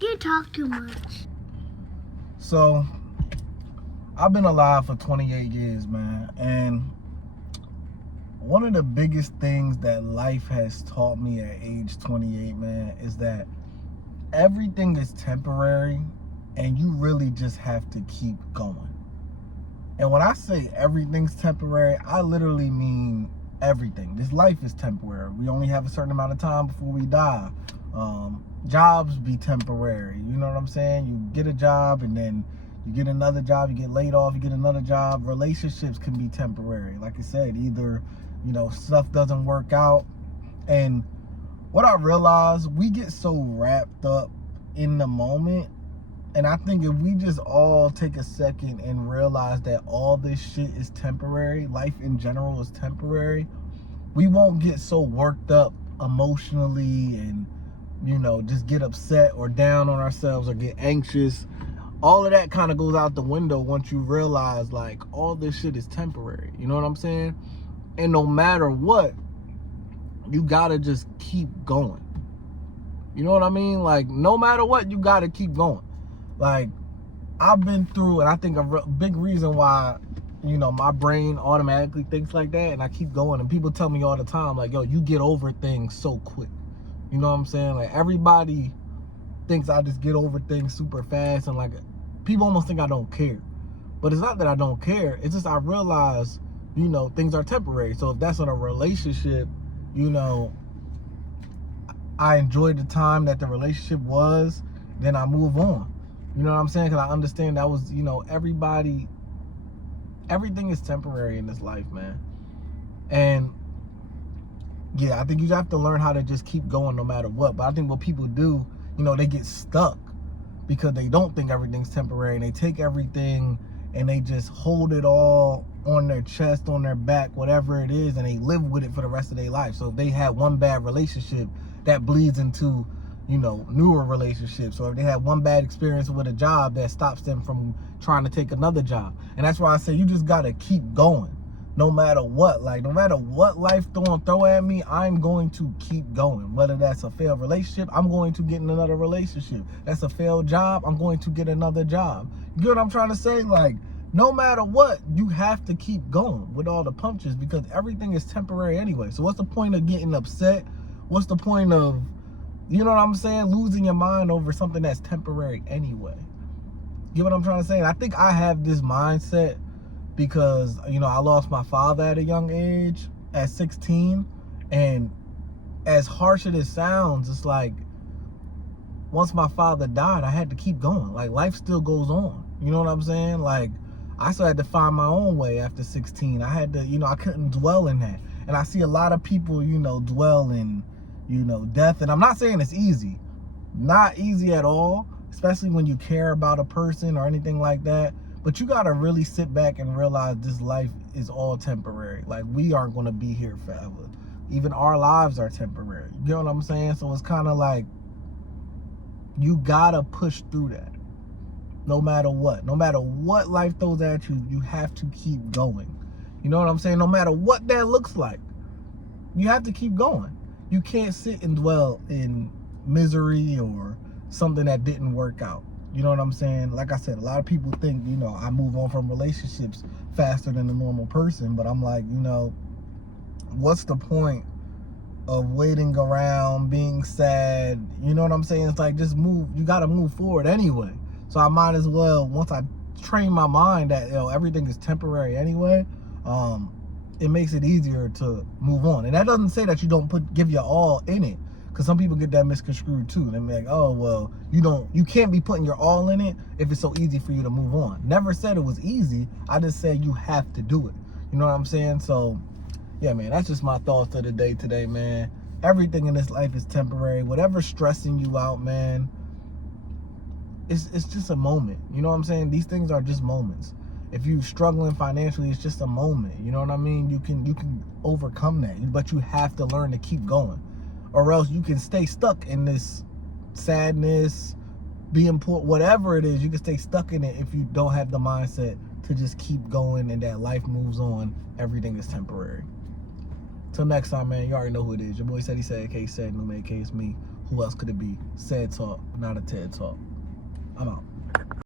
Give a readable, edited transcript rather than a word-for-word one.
You talk too much. So, I've been alive for 28 years, man. And one of the biggest things that life has taught me at age 28, man, is that everything is temporary and you really just have to keep going. And when I say everything's temporary, I literally mean everything. This life is temporary. We only have a certain amount of time before we die. Jobs be temporary. You know what I'm saying? You get a job and then you get another job, you get laid off, you get another job. Relationships can be temporary. Like I said, either, stuff doesn't work out. And what I realized, we get so wrapped up in the moment. And I think if we just all take a second and realize that all this shit is temporary, life in general is temporary, we won't get so worked up emotionally and, just get upset or down on ourselves or get anxious. All of that kind of goes out the window once you realize, like, all this shit is temporary. You know what I'm saying? And no matter what, you gotta just keep going. You know what I mean? Like, no matter what, you gotta keep going. Like, I've been through, and I think a big reason why, my brain automatically thinks like that, and I keep going, and people tell me all the time, like, yo, you get over things so quick. You know what I'm saying? Like, everybody thinks I just get over things super fast, and, like, people almost think I don't care. But it's not that I don't care. It's just I realize, things are temporary. So if that's in a relationship, I enjoyed the time that the relationship was, then I move on. You know what I'm saying? Because I understand that was, everything is temporary in this life, man. And yeah, I think you have to learn how to just keep going no matter what. But I think what people do, they get stuck because they don't think everything's temporary, and they take everything and they just hold it all on their chest, on their back, whatever it is, and they live with it for the rest of their life. So if they had one bad relationship, that bleeds into, newer relationships. Or if they had one bad experience with a job, that stops them from trying to take another job. And that's why I say you just gotta keep going. No matter what, no matter what life throw at me, I'm going to keep going. Whether that's a failed relationship, I'm going to get in another relationship. That's a failed job, I'm going to get another job. You get what I'm trying to say? Like, no matter what, you have to keep going with all the punches, because everything is temporary anyway. So what's the point of getting upset? What's the point of, you know what I'm saying, losing your mind over something that's temporary anyway? You know what I'm trying to say? And I think I have this mindset because, I lost my father at a young age, at 16. And as harsh as it sounds, it's like, once my father died, I had to keep going. Like, life still goes on. You know what I'm saying? Like, I still had to find my own way after 16. I had to, I couldn't dwell in that. And I see a lot of people, dwell in, death. And I'm not saying it's easy. Not easy at all, especially when you care about a person or anything like that. But you got to really sit back and realize this life is all temporary. Like, we aren't going to be here forever. Even our lives are temporary. You know what I'm saying? So it's kind of like, you got to push through that. No matter what. No matter what life throws at you, you have to keep going. You know what I'm saying? No matter what that looks like, you have to keep going. You can't sit and dwell in misery or something that didn't work out. You know what I'm saying? Like I said, a lot of people think, I move on from relationships faster than a normal person. But I'm like, what's the point of waiting around, being sad? You know what I'm saying? It's like, just move. You got to move forward anyway. So I might as well, once I train my mind that, everything is temporary anyway, it makes it easier to move on. And that doesn't say that you don't give your all in it. Because some people get that misconstrued too. They're like, oh, well, you can't be putting your all in it if it's so easy for you to move on. Never said it was easy. I just said you have to do it. You know what I'm saying? So, yeah, man, that's just my thoughts of the day today, man. Everything in this life is temporary. Whatever's stressing you out, man, it's just a moment. You know what I'm saying? These things are just moments. If you're struggling financially, it's just a moment. You know what I mean? You can overcome that. But you have to learn to keep going. Or else you can stay stuck in this sadness, being poor, whatever it is. You can stay stuck in it if you don't have the mindset to just keep going and that life moves on. Everything is temporary. Till next time, man, you already know who it is. Your boy said he said, K said, no man, K, it's me. Who else could it be? CED Talk, not a TED Talk.